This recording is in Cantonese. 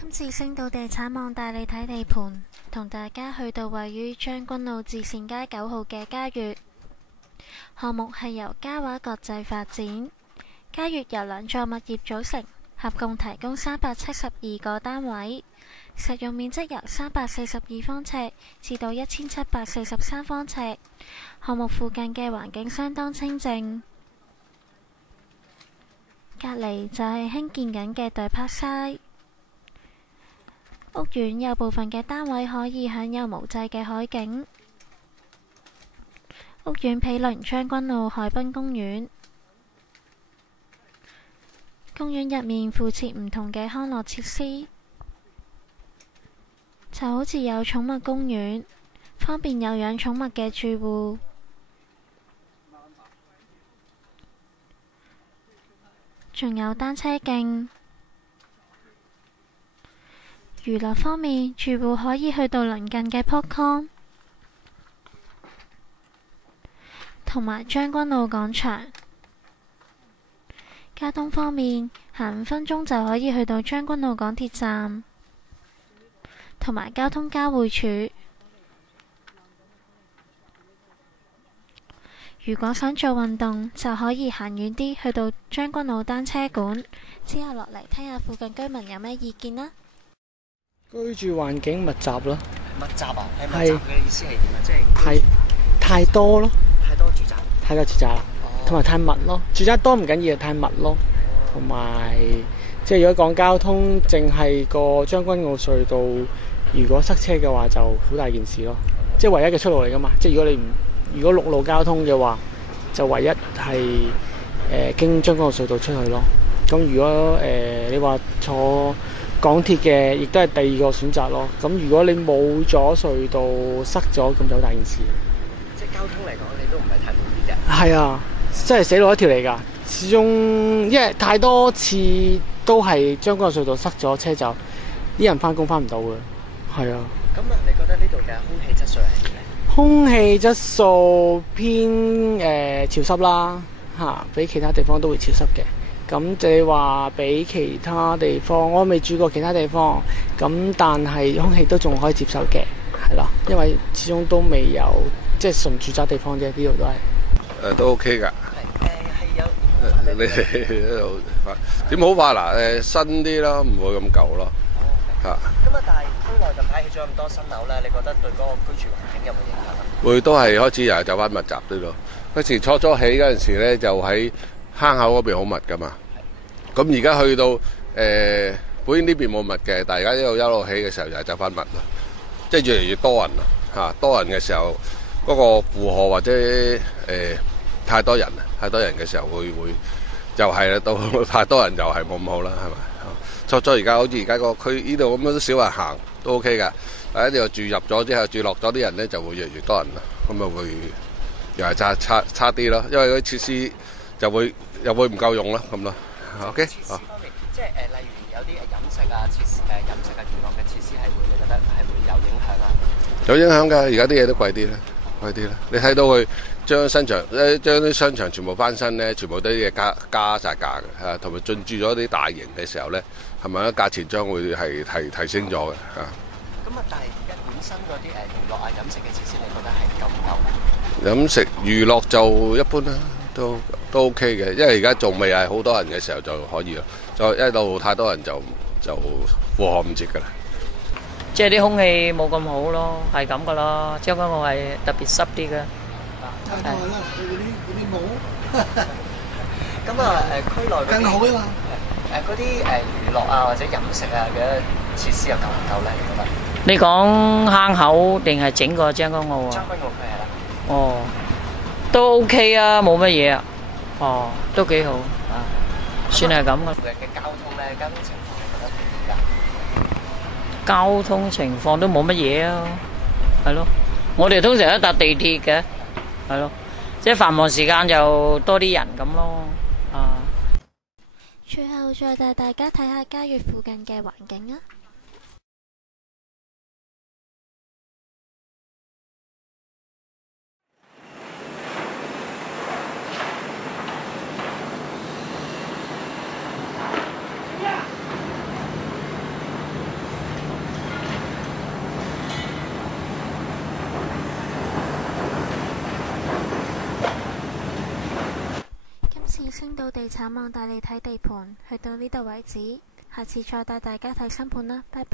今次星島地產網帶你睇地盤，同大家去到位於將軍澳至善街9號嘅嘉悅項目，係由嘉華國際發展。嘉悅由2座物業組成，合共提供372個單位，實用面積由342方尺至到1743方尺。項目附近嘅環境相當清靜，隔籬就係興建緊嘅對柏西。屋苑有部分嘅單位可以享有無際嘅海景。屋苑毗鄰將軍澳海濱公園，公園入面附設唔同嘅康樂設施，就好似有寵物公園，方便有養寵物嘅住戶。仲有單車徑。娛樂方面，住戶可以去到鄰近嘅 Popcorn 同埋將軍澳廣場。交通方面，行5分鐘就可以去到將軍澳港鐵站同埋交通交匯處。如果想做運動，就可以行遠啲去到將軍澳單車館。之後落嚟聽下附近居民有咩意見啦。居住環境密集咯。密集啊？係密集嘅意思係點啊？即係太多咯。太多住宅。太多住宅啦，同埋太密咯。住宅多唔緊要，太密咯。同埋即係如果講交通，淨係個將軍澳隧道，如果塞車嘅話，就好大件事咯。即係唯一嘅出路嚟噶嘛。即係如果陸路交通嘅話，就唯一係經將軍澳隧道出去咯。咁如果你話坐港鐵嘅，亦都係第二個選擇咯。咁如果你冇咗隧道塞咗，咁就好大件事。即係交通嚟講，你都唔係太滿意嘅。係啊，真係死路一條嚟㗎。始終因為太多次都係將軍澳隧道塞咗車，就啲人翻工翻唔到嘅。係啊。咁啊，你覺得呢度嘅空氣質素係點咧？空氣質素偏潮濕啦，比其他地方都會潮濕嘅。咁就話比其他地方，我未住過其他地方，咁但係空氣都仲可以接受嘅，係啦，因為始終都未有即係純住宅地方啫，呢度都係。都 OK 㗎。係有。你喺度點好法嗱？新啲咯，唔會咁舊咯。嚇。咁啊，但係區內近排起咗咁多新樓咧，你覺得對嗰個居住環境有冇影響啊？會都係開始又係走翻密集啲咯。嗰時初起嗰陣時咧，就喺坑口嗰邊好密噶嘛，咁而家去到本應呢邊冇密嘅，但係而家一路起嘅時候就係走翻密啦，即係越嚟越多人啦嚇，多人嘅時候嗰個負荷或者太多人嘅時候會就係啦，到太多人就係冇咁好啦，係咪？初而家好似而家個區呢度咁樣都少人行都 OK 㗎，喺呢度住入咗之後住落咗啲人咧就會越嚟越多人啦，咁啊會又係差啲咯，因為嗰啲設施又會唔夠用啦，咁咯。OK。設施方面，即係例如有啲飲食啊設施飲食啊娛樂嘅設施係會，你覺得係會有影響啊？有影響㗎，而家啲嘢都貴啲啦，貴啲啦。你睇到佢將啲商場全部翻新咧，全部都啲嘢加晒價嘅嚇，同埋進駐咗啲大型嘅時候咧，係咪咧價錢將會係提升咗嘅嚇？咁啊，但係而家本身嗰啲娛樂啊飲食嘅設施，你覺得係夠唔夠？飲食娛樂就一般啦，都 OK 嘅，因為而家仲未係好多人嘅時候就可以啦，就一路太多人就負荷唔接㗎啦。即係啲空氣冇咁好咯，係咁噶啦。將軍澳係特別濕啲嘅。太耐啦，嗰啲冇。咁啊區內嗰啲更好啊嘛。嗰啲娛樂啊或者飲食啊嘅設施又夠唔夠咧？你覺得？你講坑口定係整個將軍澳啊？將軍澳區係啦。哦，都 OK 啊，冇乜嘢啊。哦，都幾好啊，算係咁噶。附近嘅交通咧，交通情況你覺得點㗎？交通情況都冇乜嘢啊，係咯。我哋通常都搭地鐵嘅，係咯。即係繁忙時間就多啲人咁咯，啊。最後再帶大家睇下嘉悅附近嘅環境啊。次星島地產網帶你睇地盤，去到呢度為止，下次再帶大家睇新盤啦，拜拜。